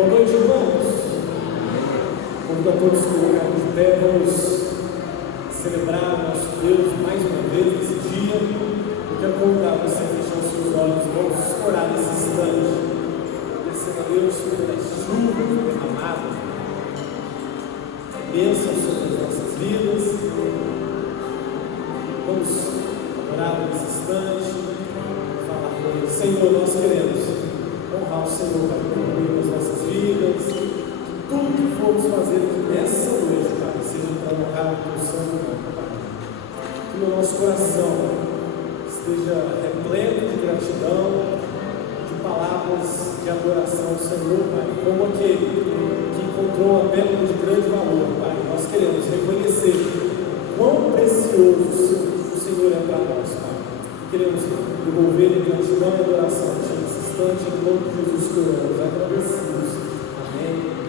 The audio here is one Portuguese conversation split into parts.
Boa noite, irmãos. Convido a todos que colocaram de pé, vamos celebrar o nosso Deus mais uma vez nesse dia. Eu quero convidar você a fechar os seus olhos, vamos orar nesse instante, agradecendo a Deus pela chuva derramada, bênção sobre as nossas vidas. Vamos orar nesse instante, falar com Ele. Senhor, nós queremos honrar o Senhor para concluir as nossas vidas, tudo que formos fazer nessa noite, Pai, seja para honrar o Teu santo nome, Pai. Que no nosso coração esteja repleto de gratidão, de palavras de adoração ao Senhor, Pai, como aquele que encontrou uma pedra de grande valor, Pai. Nós queremos reconhecer quão precioso o Senhor é para nós, Pai. Queremos devolver em gratidão e adoração a Ti nesse instante, em nome de Jesus que oramos, agradecidos. Amém.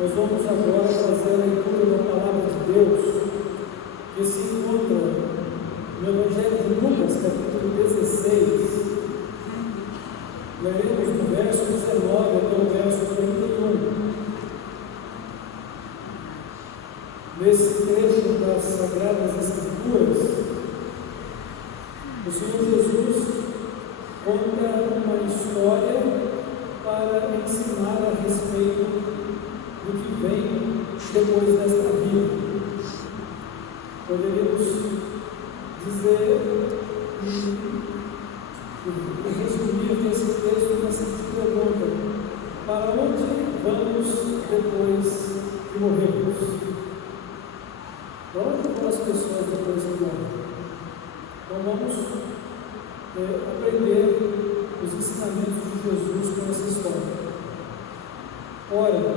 Nós vamos agora fazer a leitura da palavra de Deus, que se encontra no Evangelho de Lucas, capítulo 16. Leremos do verso 19 até o verso 31. Nesse trecho das Sagradas Escrituras, o Senhor Jesus conta uma história para ensinar a respeito do que vem depois desta vida. Poderíamos dizer e resumir esse texto na seguinte pergunta: para onde vamos depois de morrermos? Para onde vão as pessoas depois de morrer? Então vamos aprender os ensinamentos de Jesus com essa história. Ora,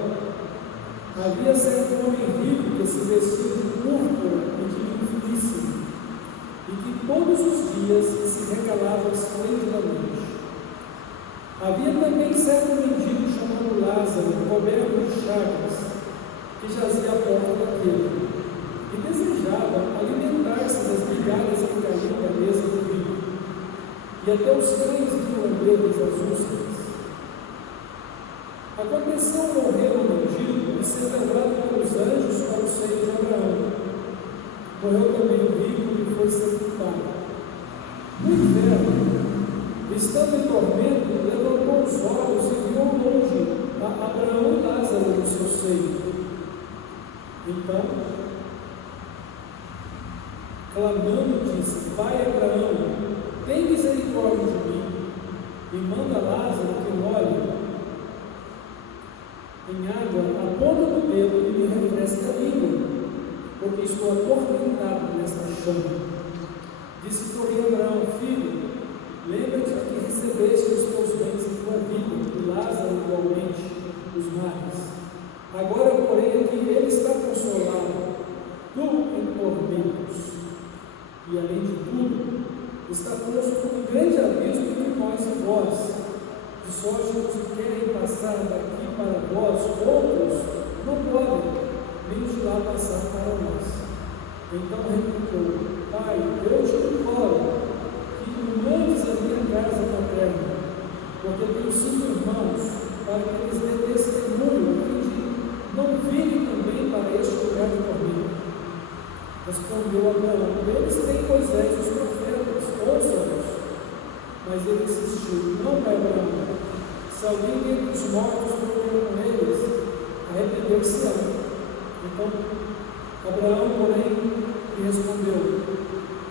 havia certo homem rico que se vestia de púrpura e de linho finíssimo, e que todos os dias se recalava esplendidamente. Havia também certo mendigo chamado Lázaro, coberto de chagas, que jazia à porta daquele, e desejava alimentar-se das migalhas que caíam da mesa do rico, e até os cães vinham deles as úlceras. Aconteceu morrer o mendigo e ser levado pelos anjos para o seio de Abraão. Morreu também o rico e foi sepultado. No inferno, estando em tormento, levantou os olhos e viu ao longe a Abraão e Lázaro no seu seio. Então, clamando, disse: Pai Abraão, tem misericórdia de mim, e manda Lázaro que molhe em água a ponta do dedo e me refresque a língua, porque estou atormentado nesta chama. Disse, porém, Abraão: Filho, lembra-te que recebeste os teus bens em tua vida, e Lázaro igualmente os males. Agora, porém, aqui ele está consolado, tu em tormentos, e além de tudo, está posto um grande abismo entre nós e vós, de sorte que os que querem passar daqui para vós, outros não podem, nem de lá passar para nós. Então replicou: Pai, eu te imploro que me mandes a minha casa paterna, porque tenho 5 irmãos, para que eles dêem testemunho, a fim de não virem também para este lugar de tormento. Respondeu Abraão: Eles têm Moisés e os profetas, ouça-os. Mas ele insistiu: Não, pai Abraão, se alguém dentre os mortos for com eles, arrepender-se-á. Então Abraão, porém, lhe respondeu: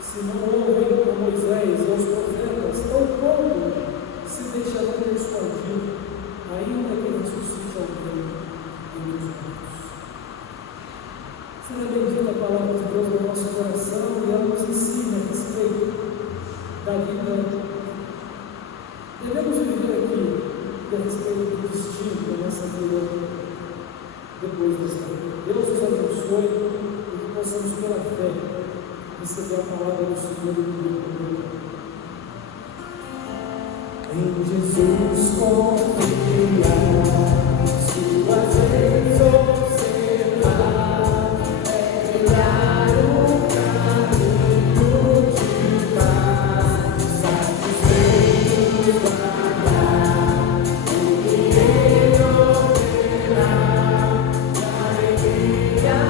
Se não ouvem a Moisés e aos profetas, tampouco se deixarão persuadir, ainda que ressuscite alguém entre os mortos. Seja bendita a palavra de Deus no nosso coração, e ela nos ensina a respeito da vida. Devemos viver aqui a respeito do destino da nossa vida depois desta vida. Deus nos abençoe e que possamos, pela fé, receber a palavra do Senhor e do Em Jesus confiar, suas leis observar, trilhar o caminho de paz, satisfeito e guardar o que Ele ordenar, a alegria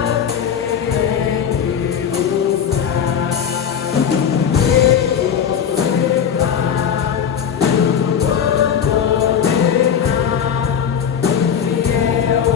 perene nos dar. Quando ordenar, o que é o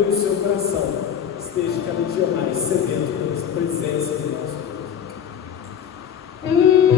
eu e o seu coração esteja cada dia mais sedento pela presença de nosso Deus.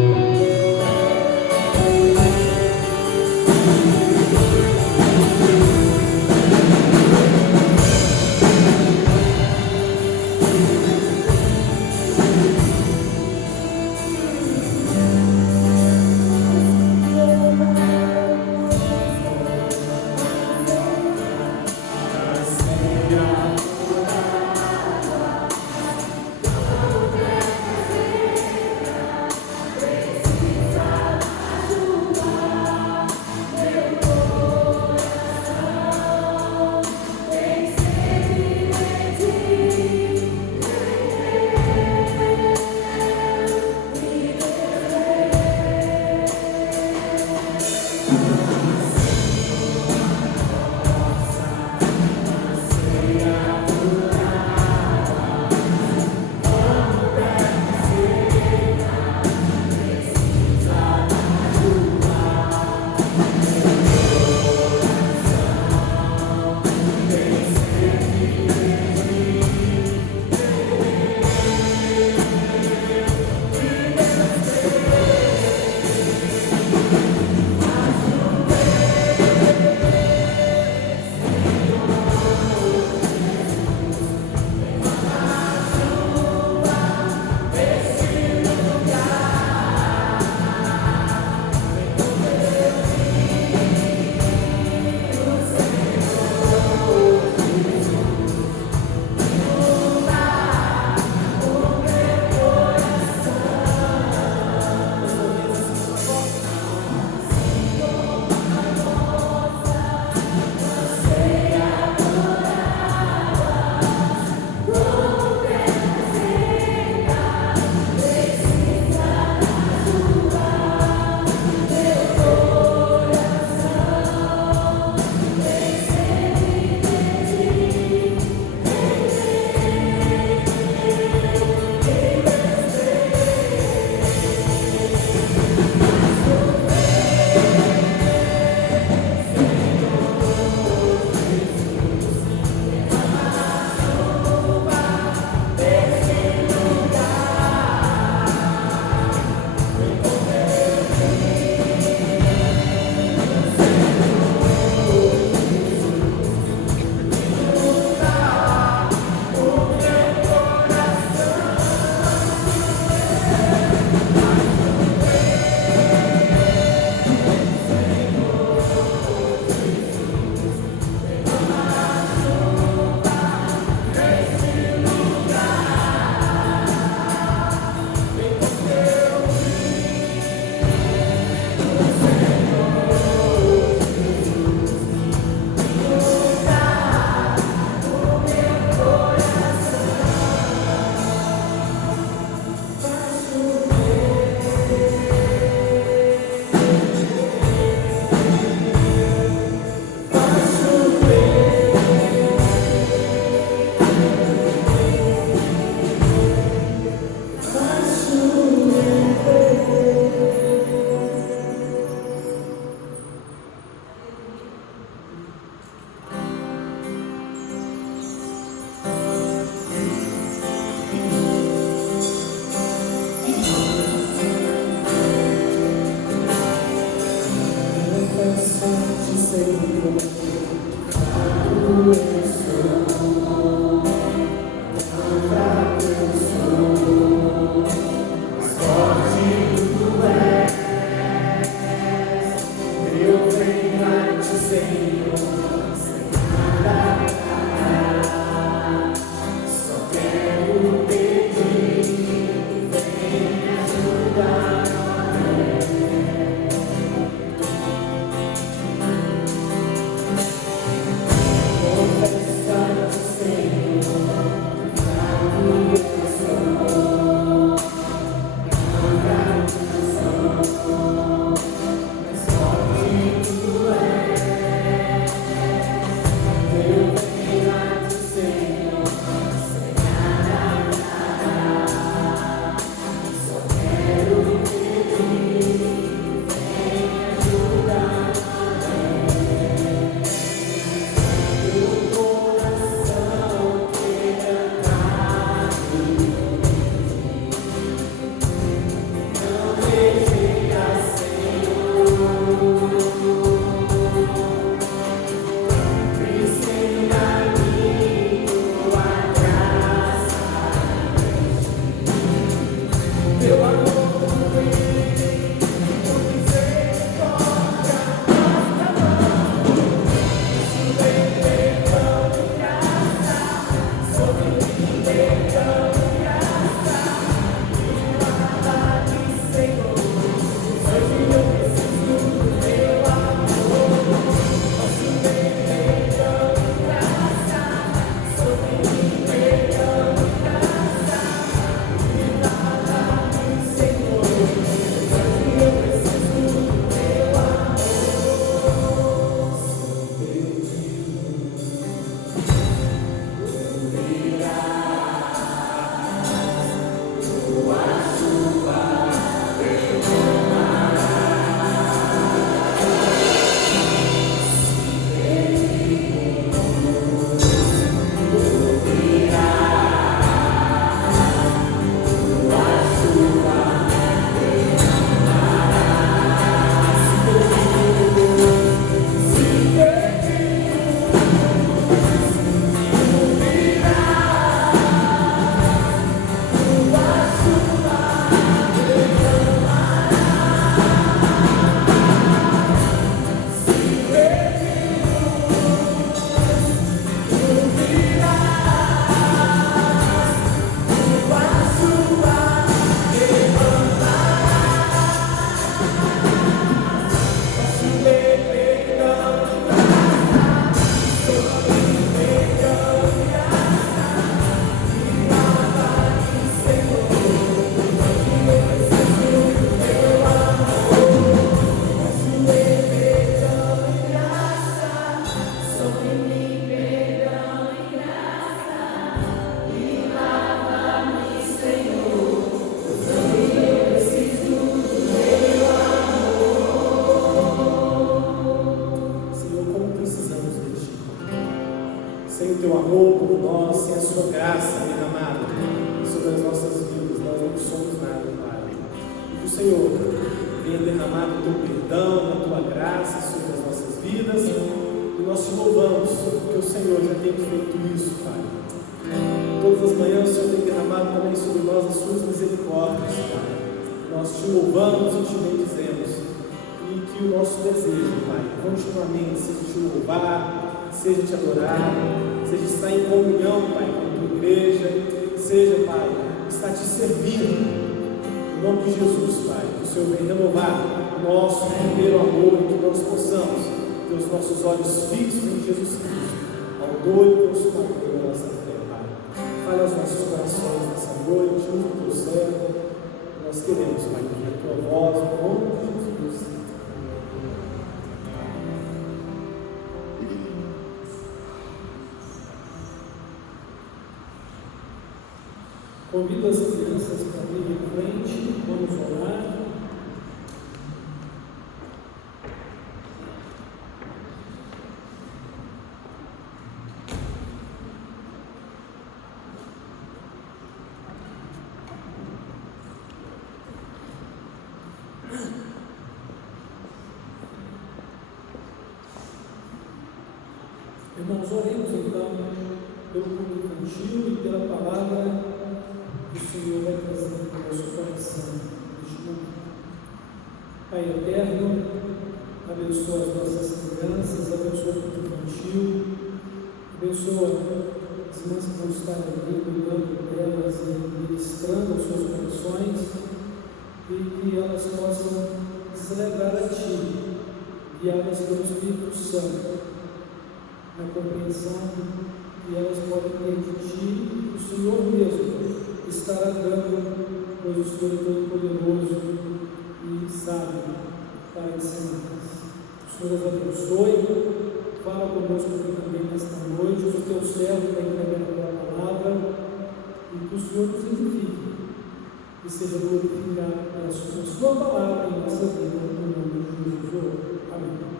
Seja te adorar, seja estar em comunhão, Pai, com a tua igreja, seja, Pai, estar te servindo. Em nome de Jesus, Pai, que o Senhor venha renovar o nosso primeiro amor e que nós possamos ter os nossos olhos fixos em Jesus Cristo, autor e consumador da nossa fé, Pai. Fale aos nossos corações nessa noite, usa o teu servo. Nós queremos, Pai, que a tua voz, em nome de Jesus. Convido as crianças para vir em frente, vamos orar. Irmãos, oremos então pelo culto infantil e pela palavra que o Senhor vai trazer para o nosso coração neste momento. Pai eterno, abençoa as nossas crianças, abençoa o culto infantil, abençoa as irmãs que vão estar aqui cuidando delas e ministrando aos seus corações, e que elas possam celebrar a Ti, guiadas pelo Espírito Santo, na compreensão que elas podem ter de Ti, o Senhor mesmo estará dando, pois o Senhor é todo-poderoso e sábio para ensinar-nos. O Senhor as abençoe, fala conosco também nesta noite, o Teu servo está entregando a Tua palavra, e que o Senhor nos edifique e seja glorificado pela Sua palavra em nossa vida, no nome de Jesus. Amém.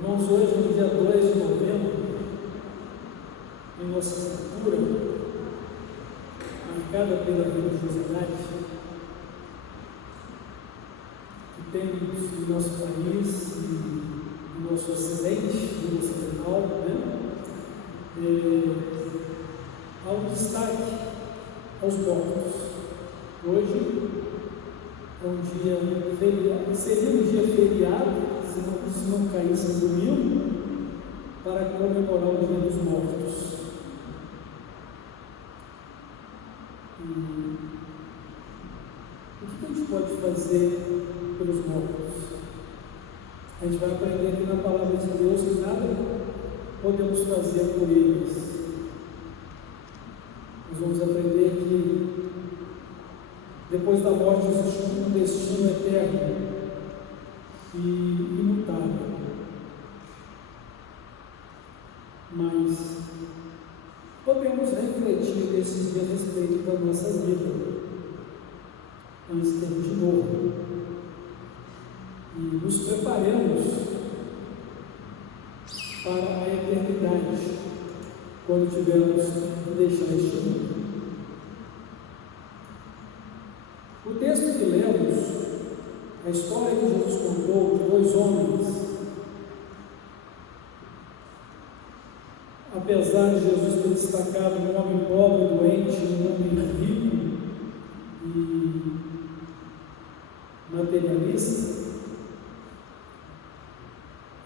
Irmãos, hoje, no dia 2 de novembro, em nossa cultura, marcada pela religiosidade que temos no nosso país e no nosso ocidente, no ocidental, há um destaque aos mortos. Hoje um dia feriado, seria um dia feriado, se não caísse no domingo, para comemorar o Dia dos Mortos. E o que a gente pode fazer pelos mortos? A gente vai aprender aqui na palavra de Deus que nada podemos fazer por eles. Nós vamos aprender que depois da morte existe um destino eterno e imutável. Mas podemos refletir nesse dia a respeito da nossa vida antes que a gente morra e nos preparemos para a eternidade quando tivermos que deixar este mundo. O texto que lemos, a história que Jesus contou de dois homens, apesar de Jesus ter destacado um homem pobre, doente, um homem rico e materialista,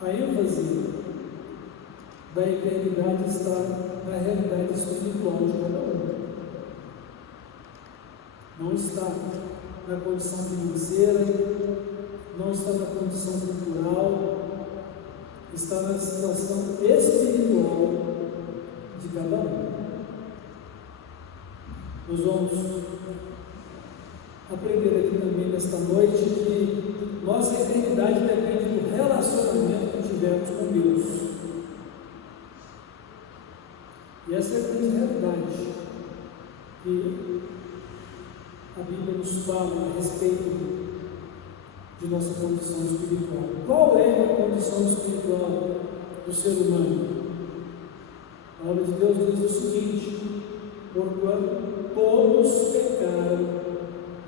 a ênfase da eternidade está na realidade espiritual de cada um. Não está na condição financeira, não está na condição cultural, está na situação espiritual de cada um. Nós vamos aprender aqui também nesta noite que nossa eternidade depende do relacionamento que tivermos com Deus. E essa é a grande realidade que a Bíblia nos fala a respeito de nossa condição espiritual. Qual é a condição espiritual do ser humano? A palavra de Deus diz o seguinte: porquanto todos pecaram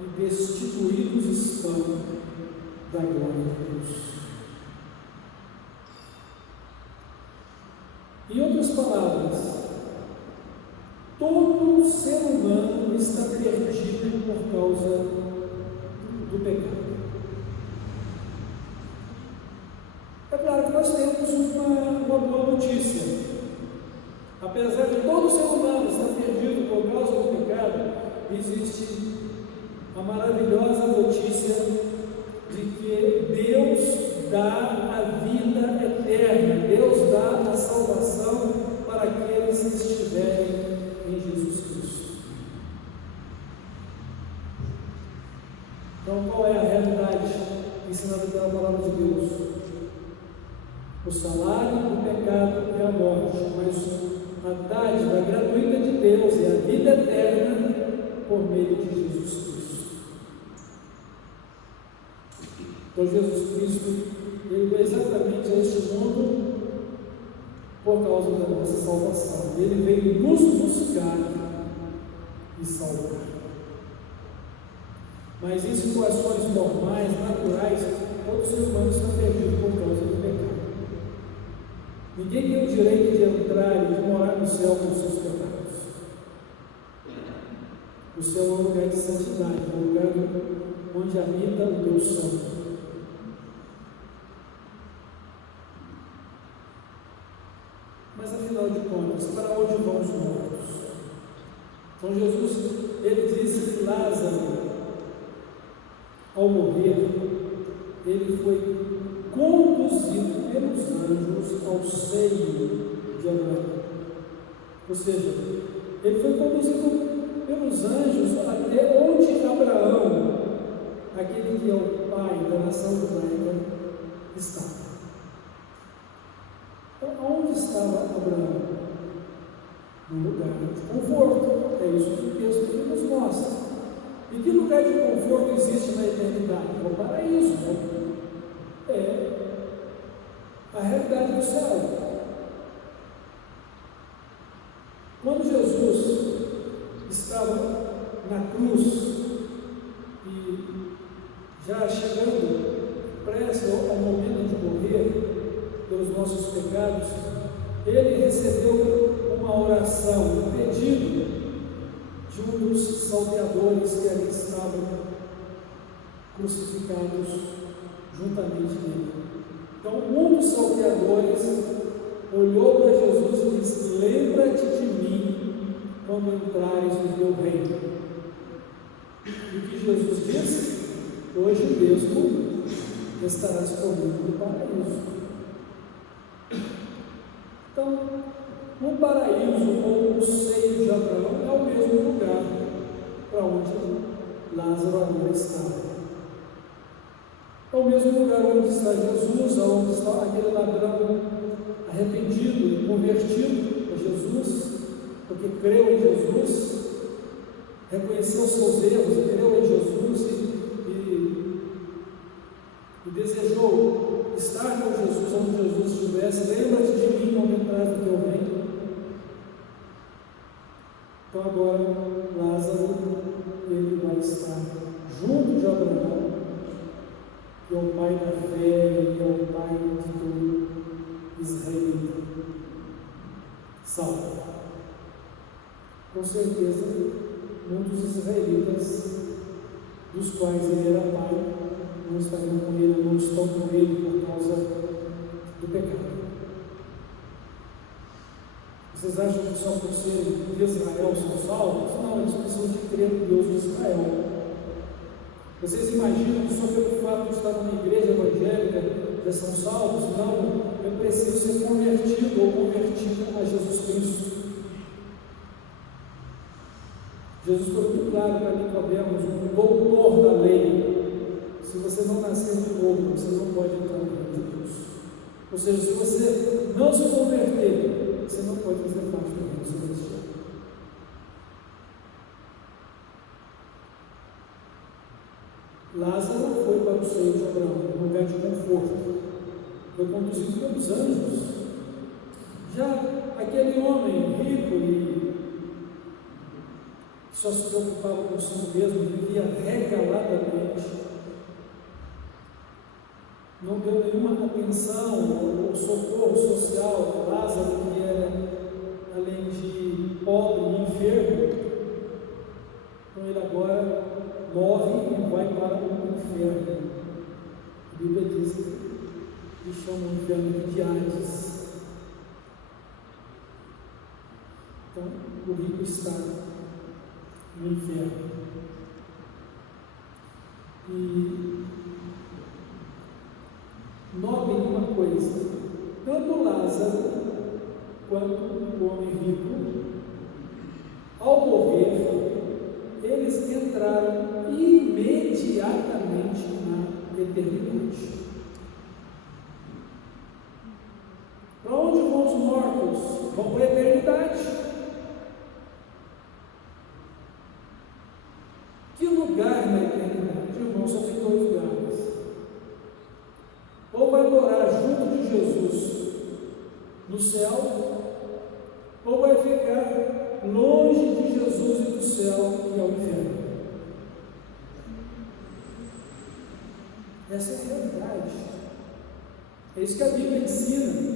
e destituídos estão da glória de Deus. Em outras palavras, todo ser humano está perdido por causa do pecado. É claro que nós temos uma boa notícia. Apesar de todo ser humano estar perdido por causa do pecado, existe a maravilhosa notícia de que Deus dá a vida eterna, Deus dá a salvação para aqueles que estiverem em Jesus Cristo. Então, qual é a realidade ensinada pela palavra de Deus? O salário do pecado é a morte, mas a dádiva gratuita de Deus é a vida eterna por meio de Jesus Cristo. Então, Jesus Cristo, ele veio exatamente a este mundo por causa da nossa salvação. Ele veio nos buscar e salvar. Mas em situações normais, naturais, todo ser humano está perdido por causa do pecado. Ninguém tem o direito de entrar e de morar no céu com os seus pecados. O céu é um lugar de santidade, é um lugar onde habita o Deus Santo. Mas afinal de contas, para onde vão os mortos? Então Jesus, ele disse que Lázaro, ao morrer, ele foi conduzido pelos anjos ao seio de Abraão. Ou seja, ele foi conduzido pelos anjos até onde Abraão, aquele que é o pai da nação judaica, estava. Então, onde estava Abraão? Num lugar de conforto. É isso que o texto nos mostra. E que lugar de conforto existe na eternidade? O paraíso. É a realidade do céu. Quando Jesus estava na cruz e já chegando prestes ao momento de morrer pelos nossos pecados, ele recebeu uma oração, um pedido de um dos salteadores que ali estavam crucificados juntamente nele. Então, um dos salteadores olhou para Jesus e disse: lembra-te de mim quando entrares no teu reino. E o que Jesus disse? Hoje mesmo estarás comigo no paraíso. Então, o paraíso ou o seio de Abraão é o mesmo lugar para onde Lázaro agora está. É o mesmo lugar onde está Jesus, onde está aquele ladrão arrependido, convertido a Jesus, porque creu em Jesus, reconheceu seus erros e creu em Jesus e desejou estar com Jesus onde Jesus estivesse. Lembra-te de mim quando entrar no teu reino. Então agora Lázaro, ele vai estar junto de Abraão, que é o pai da fé, que é o pai de todo israelita salvo. Com certeza, um dos israelitas dos quais ele era pai não estariam com ele, não estão com ele por causa do pecado. Vocês acham que só por serem de Israel são salvos? Não, eles precisam de crer no Deus de Israel. Vocês imaginam que só pelo fato de estar numa igreja evangélica já são salvos? Não, eu preciso ser convertido ou convertida a Jesus Cristo. Jesus foi muito claro para Nicodemos, um doutor da lei. Se você não nascer de novo, você não pode entrar no reino de Deus. Ou seja, se você não se converter, você não pode fazer parte do reino celestial. Lázaro foi para o seio de Abraão, um lugar de conforto. Foi conduzido pelos anjos. Já aquele homem rico e que só se preocupava com si mesmo, vivia regaladamente, não deu nenhuma atenção ou socorro social. Lázaro, que era, além de pobre e enfermo, então ele agora morre e vai para o inferno. A Bíblia diz que chama o inferno de Hades. Então, o rico está no inferno. E notem uma coisa: tanto Lázaro quanto o homem rico, ao morrer, eles entraram imediatamente na eternidade. Para onde vão os mortos? Vão para a eternidade. Que lugar na eternidade? Irmão, só tem dois lugares. Ou vai morar junto de Jesus no céu, ou vai ficar longe de Jesus e do céu, que é o inferno. Essa é a realidade. É isso que a Bíblia ensina.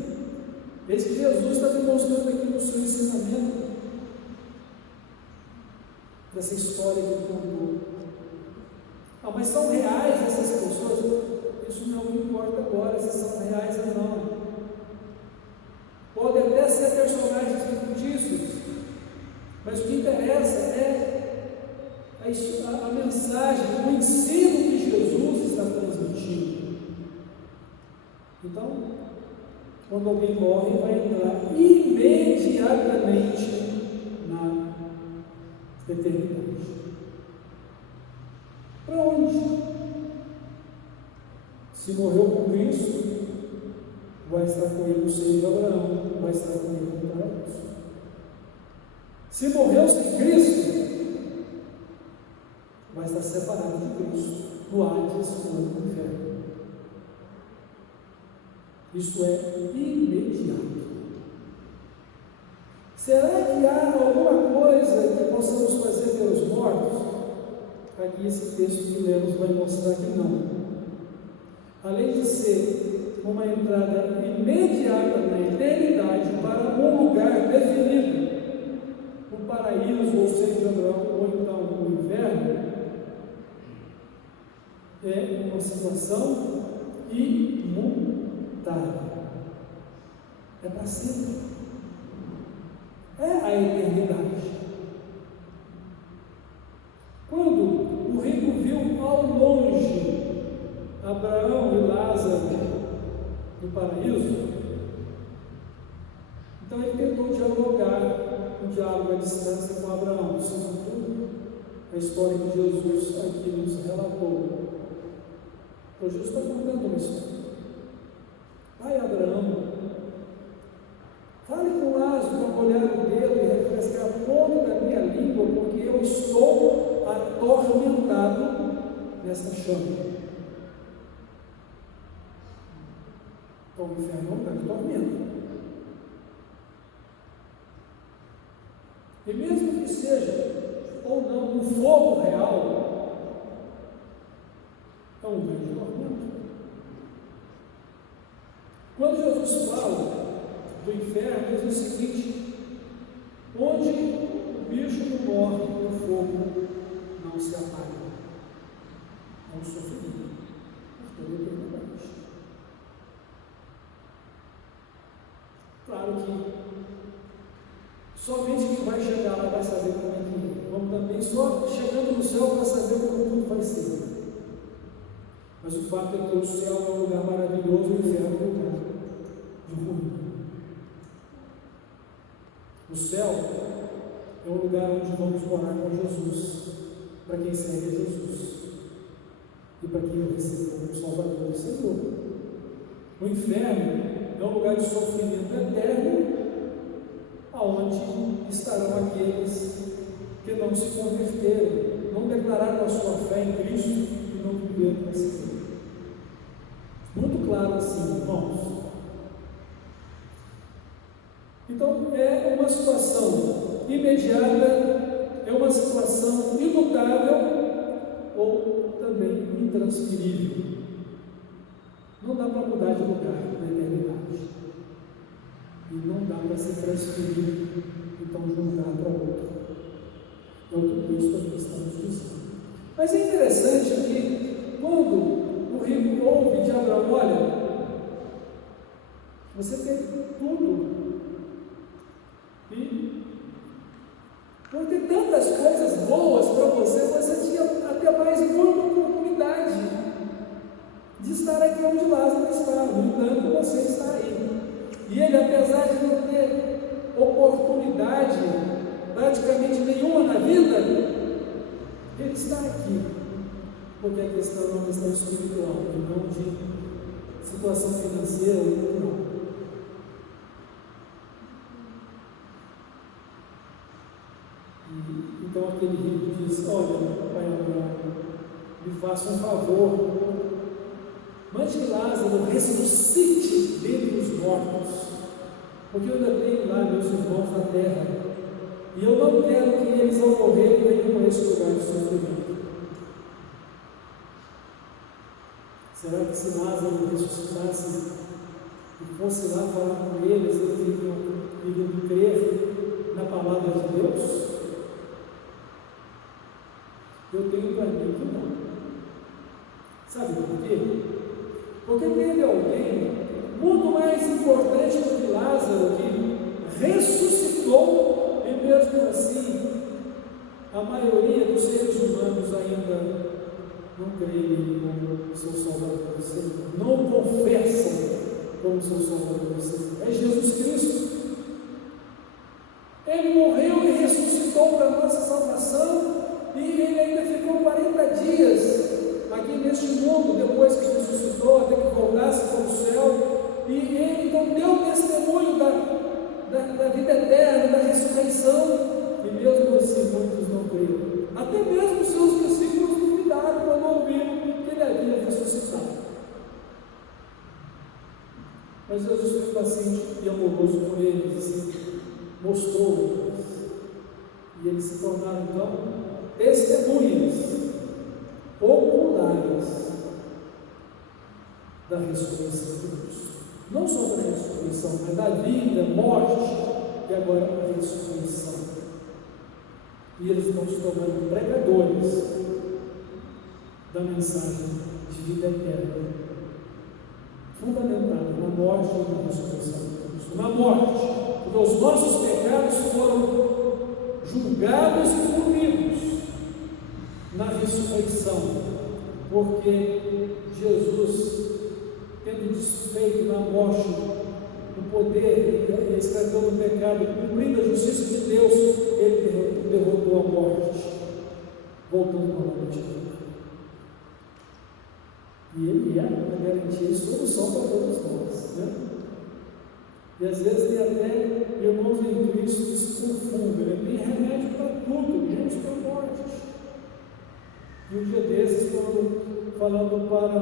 É isso que Jesus está demonstrando aqui no seu ensinamento, dessa história que ele contou. Ah, mas são reais essas pessoas? Isso não importa agora se são reais ou não. Podem até ser personagens fictícios, mas o que interessa é a mensagem, o ensino que Jesus está transmitindo. Então, quando alguém morre, vai entrar imediatamente na eternidade. Para onde? Se morreu com Cristo, vai estar com ele no seio de Abraão, vai estar com ele no paraíso. Se morreu sem Cristo, vai estar separado de Cristo, no Hades ou no inferno. Isso é imediato. Será que há alguma coisa que possamos fazer pelos mortos? Aqui esse texto que lemos vai mostrar que não. Além de ser uma entrada imediata na eternidade para um lugar definido, o paraíso, ou seio de Abraão, ou então o inferno, é uma situação imutável. É para sempre. É a eternidade. Quando o rico viu ao longe Abraão e Lázaro no paraíso, então ele tentou dialogar, um diálogo à distância com Abraão. Isso tudo a história que Jesus aqui nos relatou. Então Jesus está contando uma história. Pai Abraão, fale com Lázaro para molhar o dedo e refrescar a ponta da minha língua, porque eu estou atormentado nesta chama. Então o inferno é um lugar de tormento. E mesmo que seja ou não um fogo real, é um grande tormento. Quando Jesus fala do inferno, ele diz o seguinte: onde o bicho não morre e o fogo não se apaga. É um sofrimento por toda a eternidade. Claro que somente quem vai chegar lá vai saber como é que é. Vamos também só chegando no céu para saber como tudo vai ser. Mas o fato é que o céu é um lugar maravilhoso e o inferno é um lugar de ruim. O céu é um lugar onde vamos morar com Jesus, para quem segue a Jesus e para quem o recebeu como Salvador e Senhor. O inferno é um lugar de sofrimento eterno, aonde estarão aqueles que não se converteram, não declararam a sua fé em Cristo e não viveram para seguir. Muito claro assim, irmãos. Então é uma situação imediata, é uma situação imutável ou também intransferível. Não dá para mudar de lugar na eternidade. E não dá para se transferir então de um lugar para outro. É o que Deus também estamos dizendo. Mas é interessante que quando o rico ouve de Abraão: olha, você tem tudo, e por ter tantas coisas boas para você, você tinha até mais muita oportunidade de estar aqui onde Lázaro está. No entanto, você está aí. E ele, apesar de não ter oportunidade praticamente nenhuma na vida, ele está aqui, porque a questão é uma questão espiritual e não de situação financeira ou cultural. Então aquele rico diz: olha, pai Abraão, me faça um favor, mande que Lázaro ressuscite dentre os mortos, porque eu ainda tenho lá meus irmãos na terra, e eu não quero que eles, ao morrer, venham a esse lugar de sofrimento. Será que se Lázaro ressuscitasse e fosse lá falar com eles, eles iriam crer na palavra de Deus? Eu tenho para mim que não. Sabe por quê? Porque teve alguém muito mais importante do que Lázaro que ressuscitou, e mesmo assim a maioria dos seres humanos ainda não creem como seu Salvador e Senhor, não confessam como seu Salvador e Senhor. É Jesus Cristo. Ele morreu e ressuscitou para a nossa salvação, e ele ainda ficou 40 dias aqui neste mundo, depois que ressuscitou, até que voltasse para o céu, e ele então deu testemunho da vida eterna, da ressurreição, e mesmo assim muitos não creram. Até mesmo os seus discípulos duvidaram quando ouviram que ele havia ressuscitado. Mas Jesus foi paciente e amoroso com eles, assim, mostrou-lhes, e eles se tornaram então testemunhas oculares da ressurreição de Cristo. Não só da ressurreição, mas da vida, morte e agora a ressurreição. E eles estão se tornando pregadores da mensagem de vida eterna, fundamentada na morte e na ressurreição de Cristo. Na morte, porque os nossos pecados foram julgados e punidos. Na ressurreição, porque Jesus, tendo desfeito na morte o poder e escravizando o pecado, cumprindo a justiça de Deus, ele derrotou a morte, voltando novamente à vida. E ele é a garantia e solução para todos nós, né? E às vezes tem até irmãos em Cristo que se confundem, né? Tem remédio para tudo, menos para a morte. E um dia desses, falando para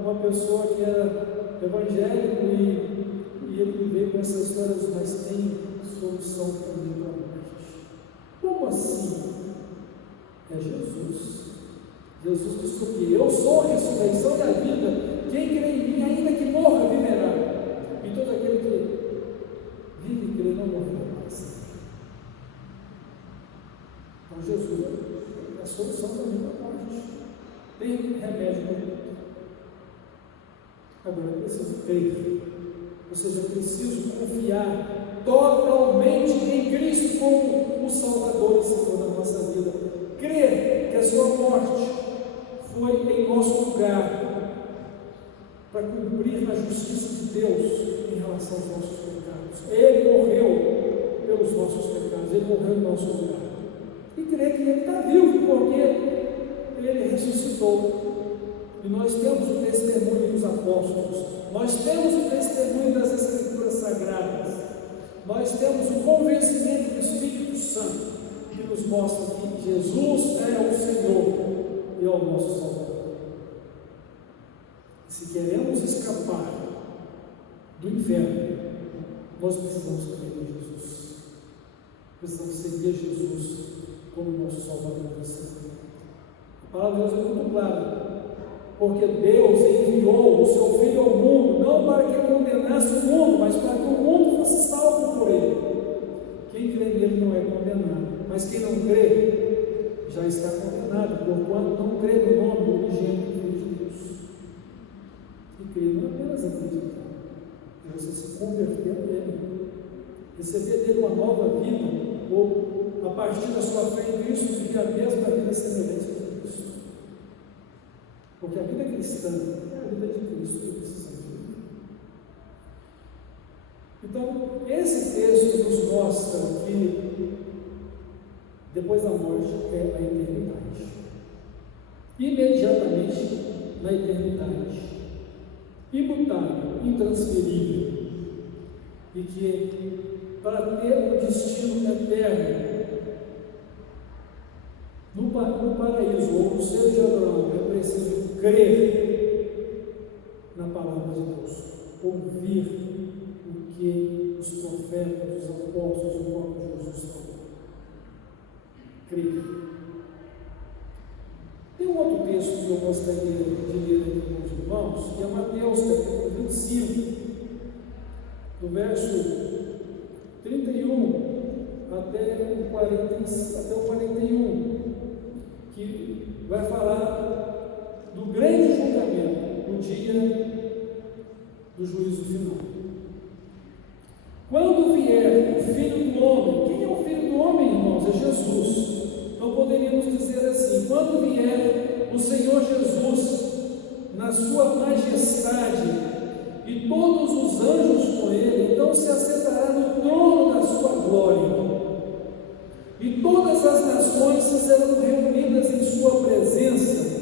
uma pessoa que era evangélico e ele veio com essas histórias, mas tem solução também para a morte. Como assim? É Jesus. Jesus disse que eu sou a ressurreição e a vida. Quem crê em mim, ainda que morra, viverá. E todo aquele que vive e crê não morrerá mais. Então Jesus é a solução também para a morte. Tem remédio para tudo. Agora é preciso crer. Ou seja, é preciso confiar totalmente em Cristo como o Salvador e Senhor da nossa vida. Crer que a sua morte foi em nosso lugar para cumprir a justiça de Deus em relação aos nossos pecados. Ele morreu pelos nossos pecados, ele morreu em nosso lugar. E crer que ele está vivo porque ele ressuscitou. E nós temos o testemunho dos apóstolos, nós temos o testemunho das Escrituras Sagradas, nós temos o convencimento do Espírito Santo, que nos mostra que Jesus é o Senhor e é o nosso Salvador. Se queremos escapar do inferno, nós precisamos crer em Jesus, precisamos seguir Jesus como nosso Salvador e Senhor. A palavra de Deus é muito clara. Porque Deus enviou o seu Filho ao mundo, não para que condenasse o mundo, mas para que o mundo fosse salvo por ele. Quem crê nele não é condenado, mas quem não crê já está condenado, porquanto não crê no nome do unigênito Filho de Deus. E crer não é apenas acreditar, é você se converter nele, receber dele uma nova vida, ou a partir da sua fé em Cristo, viver a mesma vida semelhante a Cristo. Porque a vida cristã é a vida de Cristo que precisamos viver. Então, esse texto nos mostra que depois da morte é a eternidade. Imediatamente na eternidade. Imutável, intransferível. E que para ter um destino eterno no paraíso ou no seio de Abraão, é preciso crer na palavra de Deus, ouvir o que os profetas, os apóstolos, o próprio Jesus falou. Crer. Tem um outro texto que eu gostaria de ler aqui com os irmãos, que é Mateus capítulo 25, do verso 31 até o 41, que vai falar do grande julgamento, no dia do juízo final. Quando vier o Filho do Homem, quem é o Filho do Homem, irmãos? É Jesus. Então poderíamos dizer assim: quando vier o Senhor Jesus na sua majestade e todos os anjos com ele, então se assentará no trono da sua glória. E todas as nações serão reunidas em sua presença,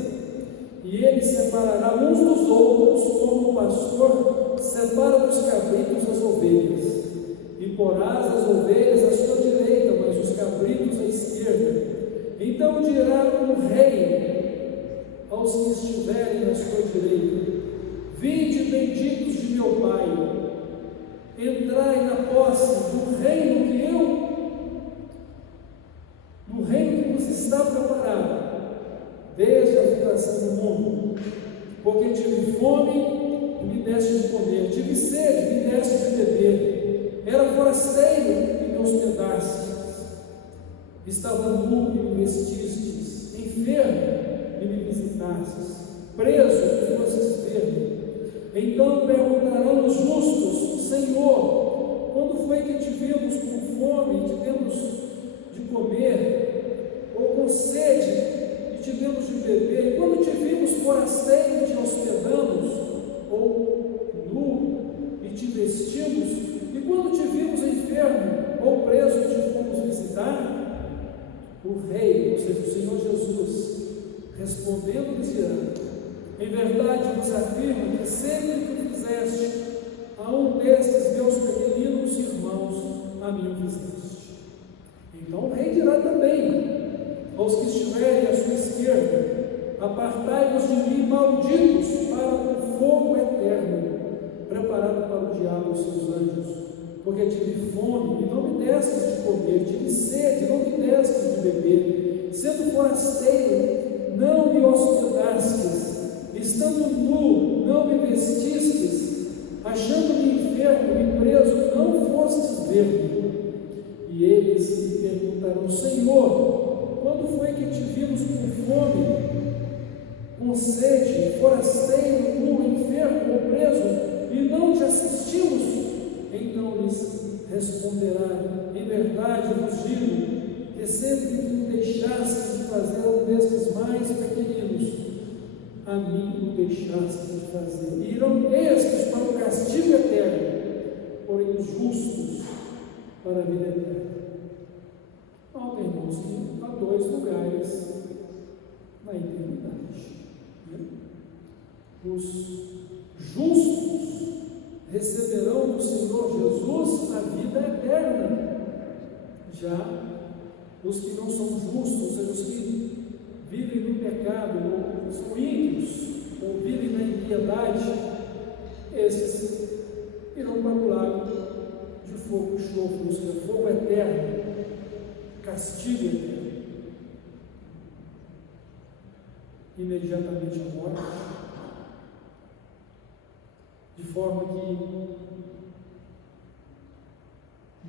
e ele separará uns dos outros, como o pastor separa dos cabritos as ovelhas, e porás as ovelhas à sua direita, mas os cabritos à esquerda. Então dirá o rei aos que estiverem à sua direita: vinde, benditos de meu Pai, entrai na posse do reino que nos está preparado desde a fundação do mundo. Porque tive fome e me deste de comer, tive sede e me deste de beber, era forasteiro e me hospedastes, estava nu e me vestistes, enfermo e me visitastes, preso Então perguntarão os justos: Senhor, quando foi que te vimos com fome e te demos de comer, ou com sede e te demos de beber? E quando te vimos forasteiro e te hospedamos, ou nu e te vestimos? E quando te vimos enfermo ou preso e te fomos visitar? O rei, ou seja, o Senhor Jesus, respondendo, dirá: em verdade vos afirmo que sempre que fizeste a um destes meus pequeninos irmãos, a mim o fizeste. Então o rei dirá também aos que estiverem à sua esquerda: apartai-vos de mim, malditos, para o fogo eterno, preparado para o diabo e os seus anjos. Porque tive fome e não me destes de comer, tive sede e não me destes de beber, sendo forasteiro, não me hospedastes, estando nu, não me vestistes, achando-me enfermo e preso, não fostes ver-me. E eles me perguntarão: Senhor, quando foi que te vimos com fome, com sede, forasteiro, nu, enfermo ou preso, e não te assistimos? Então lhes responderá: em verdade vos digo que sempre que me deixaste de fazer um destes mais pequeninos, a mim o deixaste de fazer. E irão estes para o castigo eterno, porém os justos para a vida eterna. Então, irmãos, há dois lugares na eternidade. Os justos receberão do Senhor Jesus a vida eterna. Já os que não são justos, ou seja, os que vivem no pecado, ou são ímpios, ou vivem na impiedade, esses irão para o lago de fogo e enxofre, ou seja, fogo eterno, castigo eterno. Imediatamente a morte, de forma que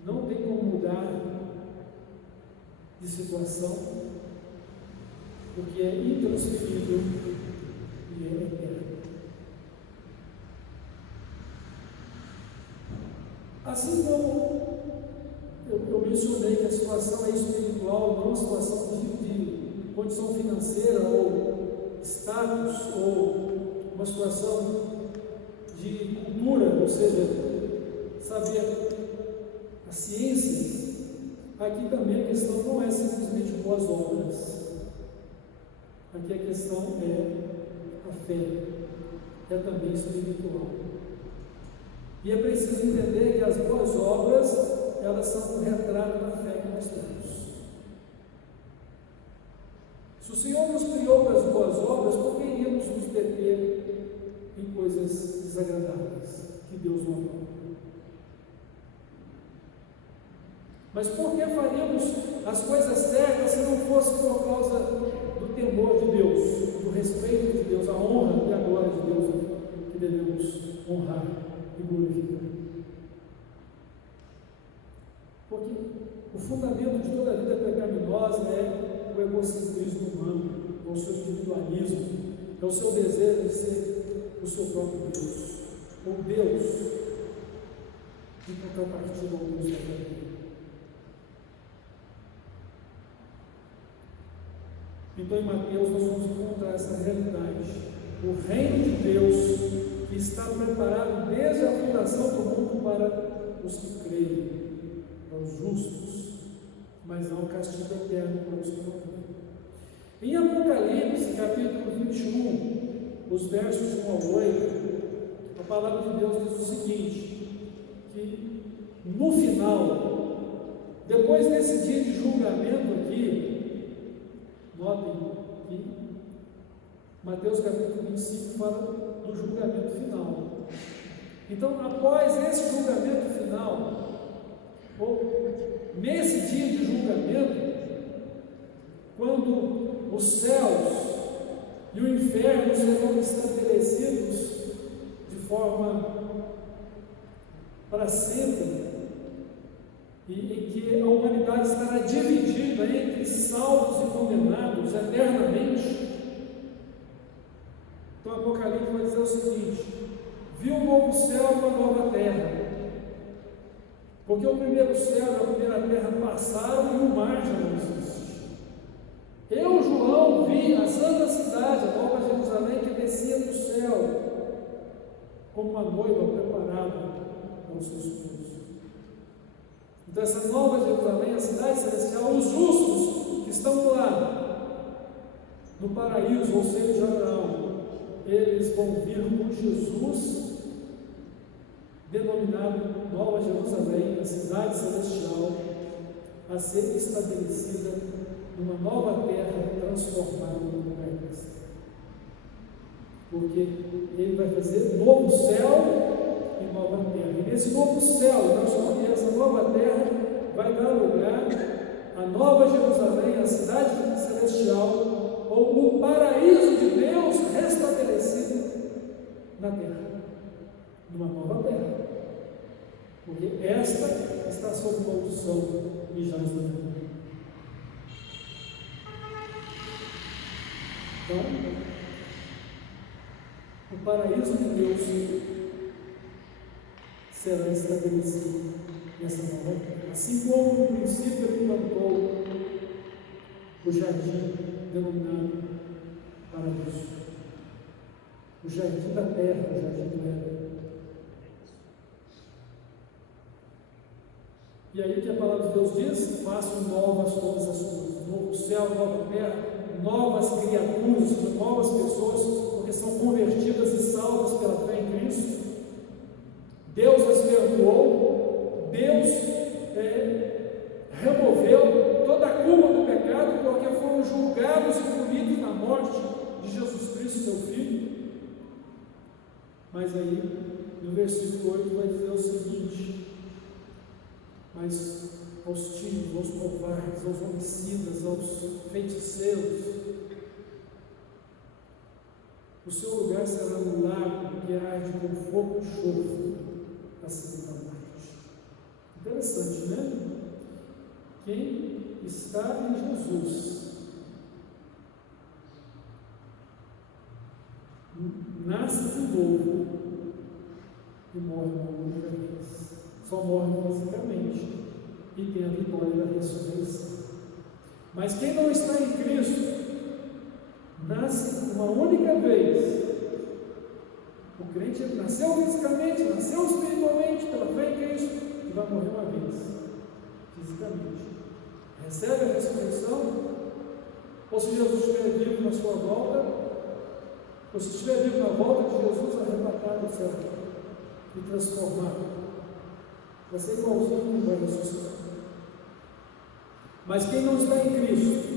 não tem como mudar de situação, porque é intransferível e é eterno. Assim como eu mencionei que a situação é espiritual, não a situação de condição financeira ou status ou uma situação de cultura, ou seja, saber as ciências, aqui também a questão não é simplesmente boas obras. Aqui a questão é a fé, é também espiritual. E é preciso entender que as boas obras, elas são um retrato da fé que nós temos. Se o Senhor nos criou para as boas obras, por que iríamos nos deter em coisas desagradáveis que Deus não ama? Mas por que faríamos as coisas certas se não fosse por causa do temor de Deus, do respeito de Deus, a honra e a glória de Deus que devemos honrar e glorificar? Porque o fundamento de toda a vida pecaminosa é o egocentrismo humano, é o seu individualismo, é o seu desejo de ser o seu próprio Deus, ou Deus em contrapartida ao Deus da vida. Então, em Mateus, nós vamos encontrar essa realidade. O reino de Deus que está preparado desde a fundação do mundo para os que creem, para os justos, mas há um castigo eterno para os que não creem. Em Apocalipse, capítulo 21, os versos 1 ao 8, a palavra de Deus diz o seguinte: que no final, depois desse dia de julgamento aqui, notem que Mateus capítulo 25 fala do julgamento final. Então, após esse julgamento final, ou nesse dia de julgamento, quando os céus e o inferno serão estabelecidos de forma para sempre, e em que a humanidade estará dividida entre salvos e condenados eternamente. Então, Apocalipse vai dizer o seguinte: viu um novo céu e uma nova terra. Porque o primeiro céu e a primeira terra passaram e o mar já não existe. Eu, João, vi a santa cidade, a nova Jerusalém, que descia do céu, como uma noiva preparada para o seu esposo. Então, essa nova Jerusalém, a cidade celestial, os justos que estão lá, no paraíso, ou seja, Abraão, eles vão vir com Jesus, denominado Nova Jerusalém, a cidade celestial, a ser estabelecida numa nova terra transformada no lugar desse. Porque ele vai fazer novo céu e nova terra. E nesse novo céu, e essa nova terra vai dar lugar à Nova Jerusalém, a cidade celestial, ou o paraíso de Deus restabelecido na terra, numa nova terra. Porque esta está sob maldição e já está. Então, o paraíso de Deus será estabelecido nessa nova terra. Assim como no princípio ele plantou o jardim denominado paraíso, o jardim da terra, o jardim do Éden. E aí o que a palavra de Deus diz? Façam novas todas as coisas, novo céu, nova terra, novas criaturas, novas pessoas, porque são convertidas e salvas pela fé em Cristo. Deus as perdoou, Deus removeu toda a culpa do pecado, porque foram julgados e punidos na morte de Jesus Cristo, seu Filho. Mas aí, no versículo 8 vai dizer o seguinte: mas aos tímidos, aos covardes, aos homicidas, aos feiticeiros, o seu lugar será no lago que arde com fogo e enxofre, a segunda morte. Interessante, né? Quem está em Jesus nasce de novo e morre uma única vez. Só morre fisicamente e tem a vitória da ressurreição. Mas quem não está em Cristo nasce uma única vez. O crente nasceu fisicamente, nasceu espiritualmente pela fé em Cristo e vai morrer uma vez, fisicamente. Recebe a ressurreição, ou se Jesus estiver vivo na sua volta, ou se estiver vivo na volta de Jesus, arrebatado do céu e transformado. Vai ser igualzinho que vai ressuscitar. Mas quem não está em Cristo,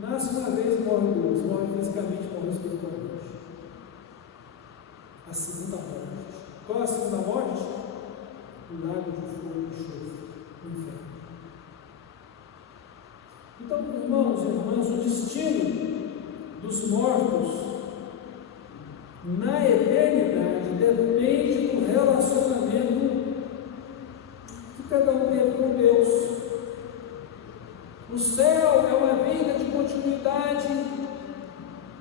nasce uma vez e morre duas, morre fisicamente, morre espiritualmente. A segunda morte. Qual é a segunda morte? O lago de fogo e enxofre, o inferno. Então, irmãos e irmãs, o destino dos mortos na eternidade depende do relacionamento que cada um teve com Deus. O céu é uma vida de continuidade,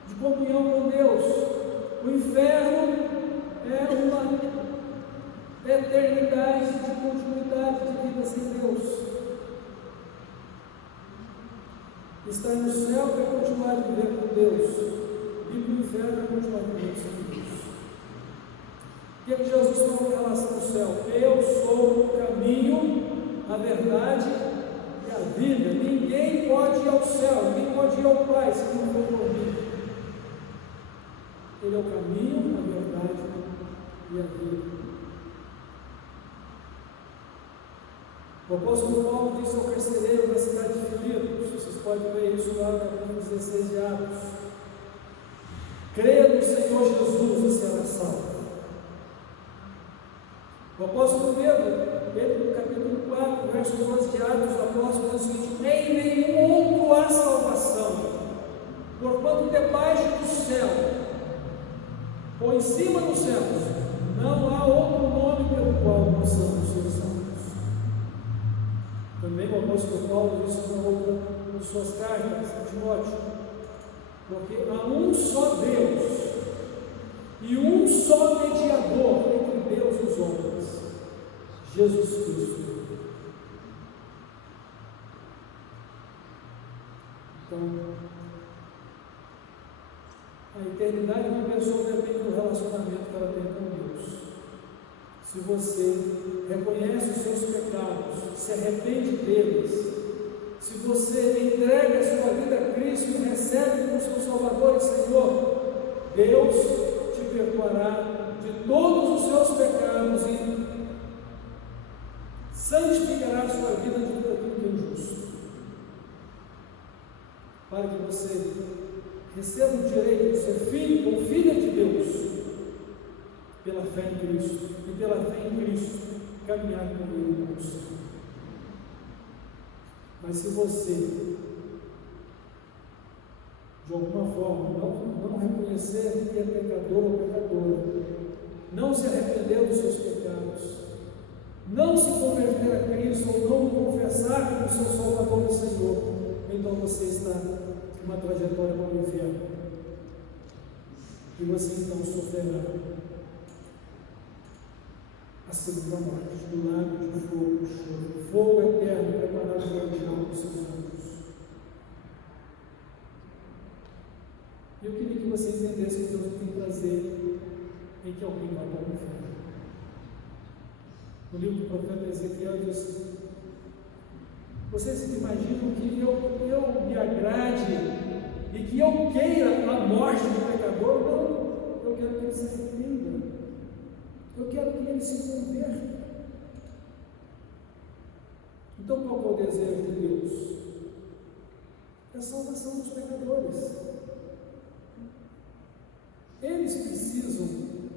de comunhão com Deus. O inferno é uma eternidade de continuidade de vida sem Deus. Estar no céu é continuar a viver com Deus, e no inferno é continuar a viver sem Deus. O que é que Jesus falou em relação ao céu? Eu sou o caminho, a verdade e a vida. Ninguém pode ir ao céu, ninguém pode ir ao Pai se não for por mim. Ele é o caminho, a verdade e a vida. O apóstolo Paulo disse ao carcereiro da cidade de Filipos, vocês podem ver isso lá no capítulo 16 de Atos: creia no Senhor Jesus e será salvo. O apóstolo Pedro, ele no capítulo 4, verso 12 de Atos, o apóstolo diz o seguinte: em nenhum outro há salvação, porquanto debaixo do céu, ou em cima dos céus, não há outro nome pelo qual possamos ser salvos. Também o apóstolo Paulo disse na outra de suas cartas a Timóteo: porque há um só Deus e um só mediador entre Deus e os homens, Jesus Cristo. Então, a eternidade de uma pessoa depende do relacionamento que ela tem com Deus. Se você reconhece os seus pecados, se arrepende deles, se você entrega a sua vida a Cristo e recebe como seu Salvador e Senhor, Deus te perdoará de todos os seus pecados e santificará a sua vida de tudo aquilo que é injusto. Para que você receba o direito de ser filho ou filha de Deus, pela fé em Cristo, e pela fé em Cristo, caminhar com Ele como Senhor. Mas se você, de alguma forma, não reconhecer que é pecador ou pecadora, não se arrepender dos seus pecados, não se converter a Cristo ou não o confessar como seu Salvador e Senhor, então você está em uma trajetória para o inferno. E você então sofrerá a segunda morte, do lago de fogo, fogo eterno preparado para o diabo dos seus anjos. Eu queria que você entendesse que Deus não tem prazer em que alguém vá para o inferno. No livro do profeta Ezequiel diz: vocês imaginam que eu me agrade e que eu queira a morte do pecador? Não, eu quero que ele se arrependa, eu quero que ele se converta. Então qual é o desejo de Deus? É a salvação dos pecadores. Eles precisam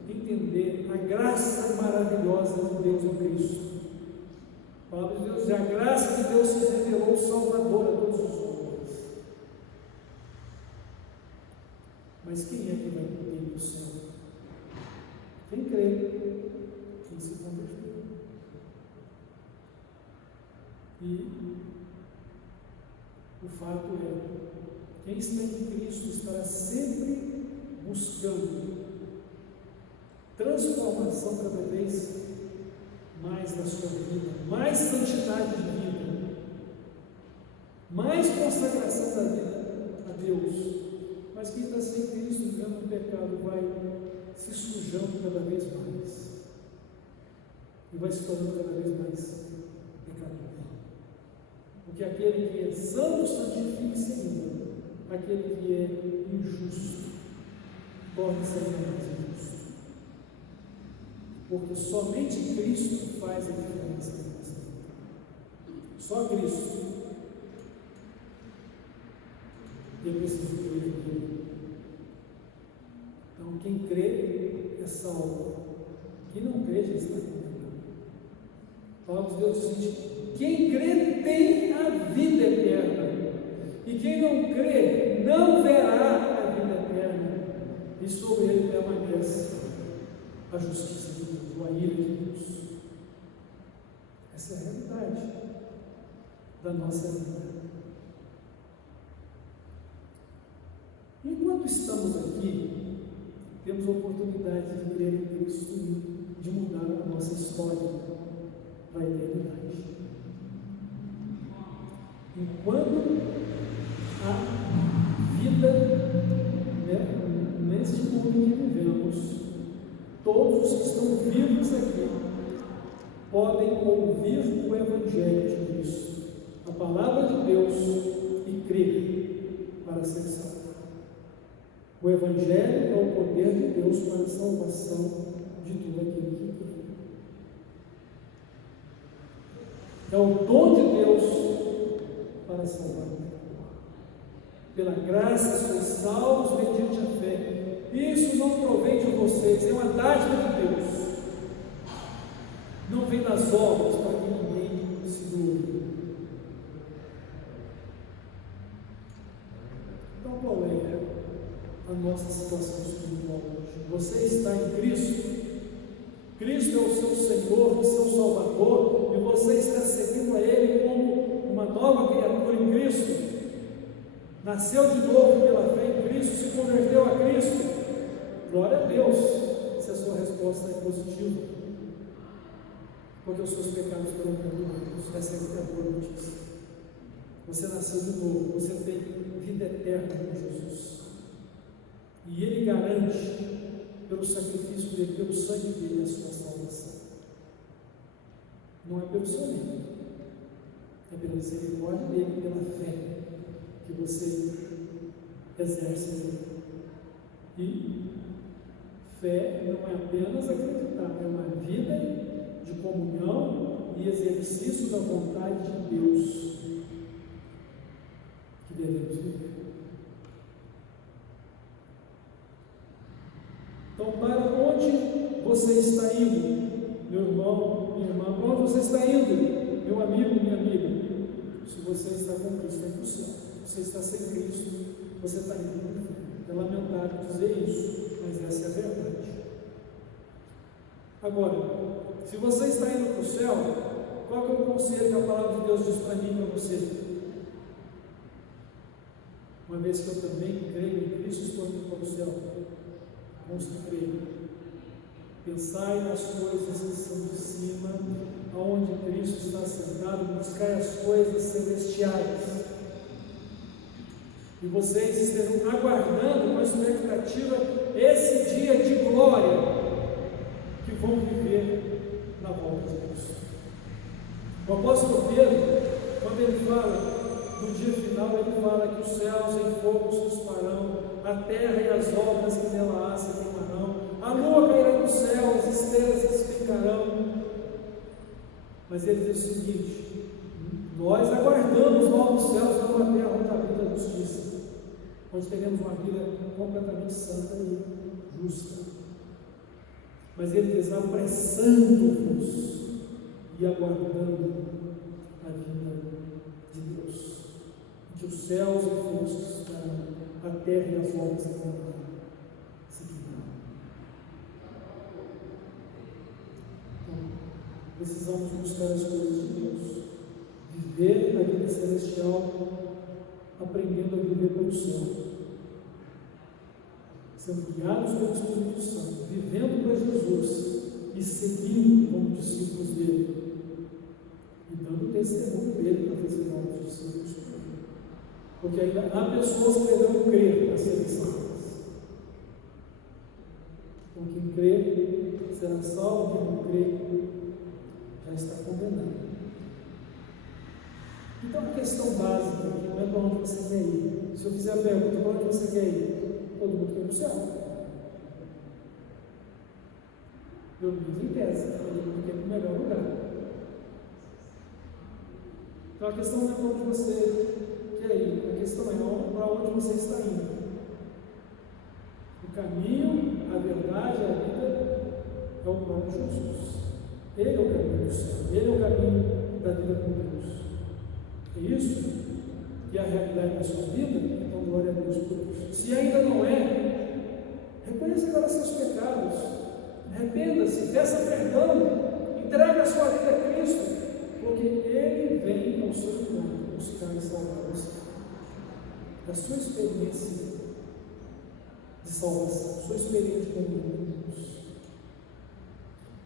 entender a graça maravilhosa de Deus em Cristo. A palavra de Deus diz: a graça de Deus se revelou Salvador a todos os homens. Mas quem é que vai ir para o céu? Quem crê, quem se converteu. E o fato é, quem está em Cristo estará sempre buscando transformação cada vez mais na sua vida, mais santidade de vida, mais consagração da vida a Deus. Mas quem está sem Cristo, vivendo no pecado, vai se sujando cada vez mais e vai se tornando cada vez mais pecador. Porque aquele que é santo santifica-se ainda, aquele que é injusto torna-se ainda mais injusto. Porque somente Cristo faz a diferença na nossa vida. Só Cristo. E eu preciso crer nele. Então, quem crê é salvo. Quem não crê já está condenado. A palavra de Deus diz o seguinte: quem crê tem a vida eterna. E quem não crê não verá a vida eterna. E sobre ele permanece a justiça de Deus, a ira de Deus. Essa é a realidade da nossa vida. Enquanto estamos aqui, temos a oportunidade de crer em Cristo e de mudar a nossa história para a eternidade. Enquanto a vida, neste mundo em que vivemos, todos os que estão vivos aqui podem ouvir o Evangelho de Cristo, a palavra de Deus, e crer para ser salvo. O Evangelho é o poder de Deus para a salvação de tudo aquilo que crê. É o dom de Deus para salvar. Pela graça sois salvos mediante a fé. Isso não provém de vocês, é uma dádiva de Deus. Não vem das obras para que ninguém se glorie. Então qual é a nossa situação espiritual hoje? Você está em Cristo? Cristo é o seu Senhor, o seu Salvador, e você está seguindo a Ele como uma nova criatura em Cristo? Nasceu de novo pela fé em Cristo, se converteu a Cristo? Glória a Deus se a sua resposta é positiva, porque os seus pecados foram perdoados. Essa é a boa notícia. Você nasceu de novo, você tem vida eterna com Jesus. E Ele garante, pelo sacrifício dele, pelo sangue dele, a sua salvação. Não é pelo seu mérito, é pela misericórdia dele, pela fé que você exerce nele. E fé não é apenas acreditar, é uma vida de comunhão e exercício da vontade de Deus que devemos viver. Então, para onde você está indo, meu irmão, minha irmã? Para onde você está indo, meu amigo, minha amiga? Se você está com Cristo, é para o céu. Se você está sem Cristo, você está indo para o inferno. É lamentável dizer isso, mas essa é a verdade. Agora, se você está indo para o céu, qual é o conselho que a palavra de Deus diz para mim e para você? Uma vez que eu também creio em Cristo, estou indo para o céu. Vamos crer. Pensai nas coisas que são de cima, aonde Cristo está sentado, buscai as coisas celestiais. E vocês estejam aguardando com expectativa esse dia de glória que vão viver na volta de Cristo. O apóstolo Pedro, quando ele fala no dia final, ele fala que os céus em fogo se disparão, a terra e as obras que nela há se queimarão, a lua cairá do céu, as estrelas se despencarão. Mas ele diz o seguinte: nós aguardamos novos céus e nova terra onde habita a justiça, onde teremos uma vida completamente santa e justa. Mas ele diz: apressando-vos e aguardando a vinda de Deus, que os céus e fogo se estarão, a terra e as obras se seguirão. Então, precisamos buscar as coisas de Deus, viver a vida celestial, aprendendo a viver pelo céu, sendo guiados pelo Espírito Santo, vivendo para Jesus e seguindo como discípulos dele, e dando testemunho dele para fazer novos discípulos. Porque ainda há pessoas que deverão crer para serem salvas. Então, quem crê será salvo, quem não crê já está condenado. Então, a questão básica aqui não é para onde você quer ir. Se eu fizer a pergunta, para onde você quer ir? Todo mundo quer ir para o céu. Eu digo em tese, todo mundo quer ir para o melhor lugar. Então, a questão não é para onde você quer ir, a questão é para onde você está indo. O caminho, a verdade, a vida é o próprio Jesus. Ele é o caminho do céu, ele é o caminho da vida com Deus. É isso que é a realidade da sua vida? Então, glória a Deus por isso. Se ainda não é, reconheça agora seus pecados, arrependa-se, peça perdão, entregue a sua vida a Cristo, porque Ele vem ao seu encontro buscar e salvar você. A sua experiência de salvação, a sua experiência com Deus.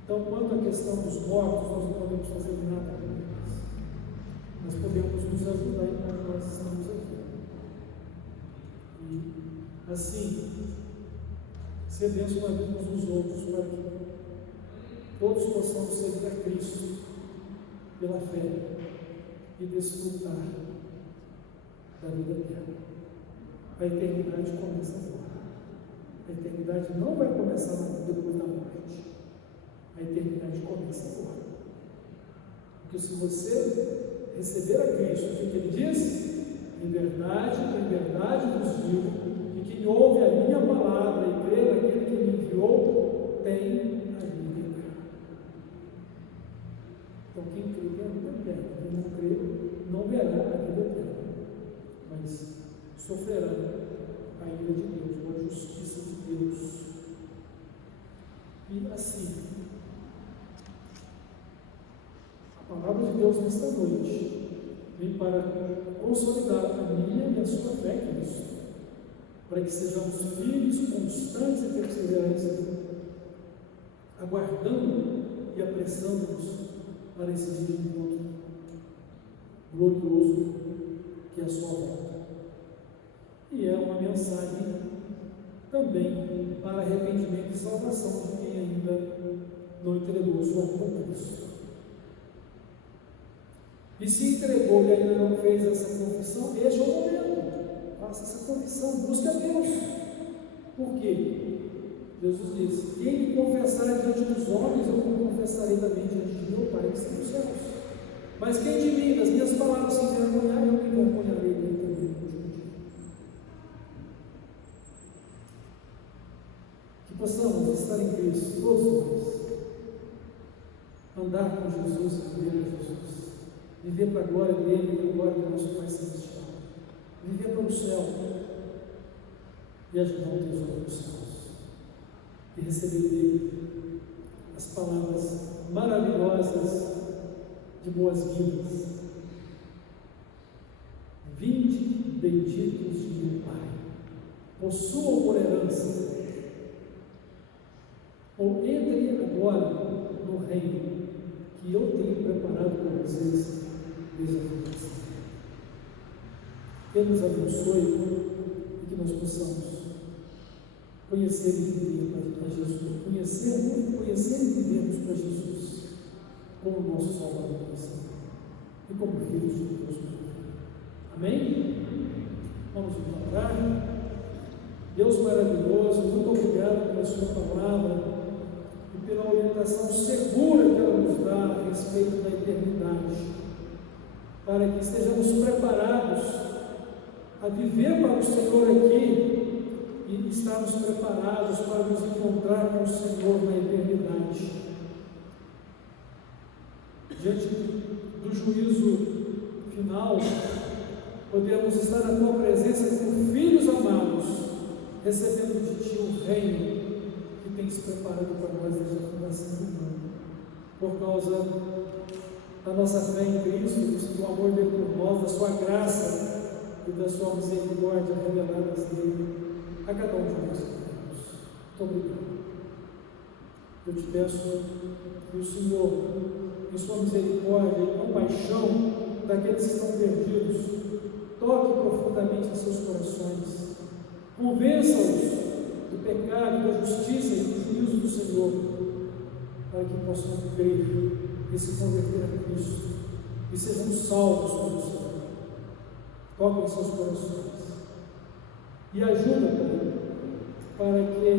Então, quanto à questão dos mortos, nós não podemos fazer nada com eles. Nós podemos nos ajudar enquanto nós estamos aqui. E, assim, ser bênção na vida uns dos outros, para que todos possamos servir a Cristo pela fé e desfrutar da vida eterna. A eternidade começa agora. A eternidade não vai começar depois da morte. A eternidade começa agora. Porque se você receber a Cristo, o que ele diz? Em verdade vos digo, que quem ouve a minha palavra e crê naquele que me enviou, tem a vida eterna. Então, quem crê tem a vida eterna, quem não crê não verá a vida eterna, mas sofrerá a ira de Deus, a justiça de Deus. E assim, a palavra de Deus nesta noite vem para consolidar a minha e a sua fé em Cristo, para que sejamos filhos constantes e perseverantes, aguardando e apressando-nos para esse dia de encontro glorioso que é a sua volta. E é uma mensagem também para arrependimento e salvação de quem ainda não entregou sua vida a Cristo. E se entregou e ainda não fez essa confissão, este é o momento. Faça essa confissão, busque a Deus. Por quê? Jesus disse: quem me confessar diante dos homens, eu me confessarei também diante de meu Pai que está nos céus. Mas quem de mim, das minhas palavras, se envergonhar, eu me envergonharei dele também no último dia. Que possamos estar em Cristo, todos nós, andar com Jesus e viver a Jesus, viver para a glória dele e a glória do nosso Pai Celestial, viver para o céu e ajudar o tesouro dos céus, e receber dele as palavras maravilhosas de boas-vindas. Vinde, benditos de meu Pai, possuam por herança, ou entrem agora no reino que eu tenho preparado para vocês desde a fundação. Que Ele nos abençoe e que nós possamos conhecer e viver para Jesus, conhecer e vivermos para Jesus como nosso Salvador e como filhos de Deus. Amém? Vamos orar. Deus maravilhoso, muito obrigado pela sua palavra e pela orientação segura que ela nos dá a respeito da eternidade, para que estejamos preparados a viver para o Senhor aqui e estarmos preparados para nos encontrar com o Senhor na eternidade. Diante do juízo final, podemos estar na tua presença como filhos amados, recebendo de ti o reino que tens preparado para nós desde a fundação do mundo, por causa da nossa fé em Cristo, do amor dele por nós, da sua graça e da sua misericórdia reveladas nele a cada um de nós. Muito obrigado. Eu te peço que o Senhor, em sua misericórdia e compaixão daqueles que estão perdidos, toque profundamente em seus corações, convença-os do pecado, da justiça e do juízo do Senhor, para que possam crer e se converter a Cristo e sejam salvos pelo Senhor. Toque em seus corações e ajuda, para que,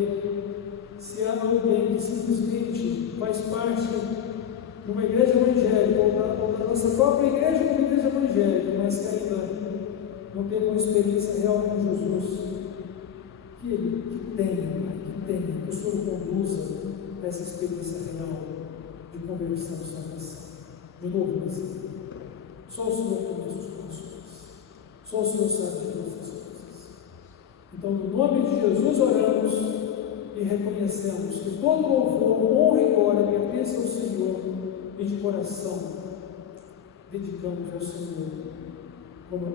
se há alguém que simplesmente faz parte de uma igreja evangélica ou da nossa própria igreja como igreja evangélica, mas que ainda não teve uma experiência real com Jesus, que ele tenha, que o Senhor conduza a essa experiência real de conversão e salvação, de novo nascimento. Só o Senhor conhece os corações, só o Senhor sabe de todas as coisas. Então, no nome de Jesus oramos e reconhecemos que todo louvor, honra e glória pertence ao Senhor, e de coração dedicamos ao Senhor, como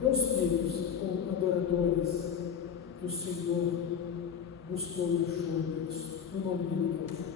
teus filhos, como adoradores que o Senhor buscou e achou, no nome de Deus.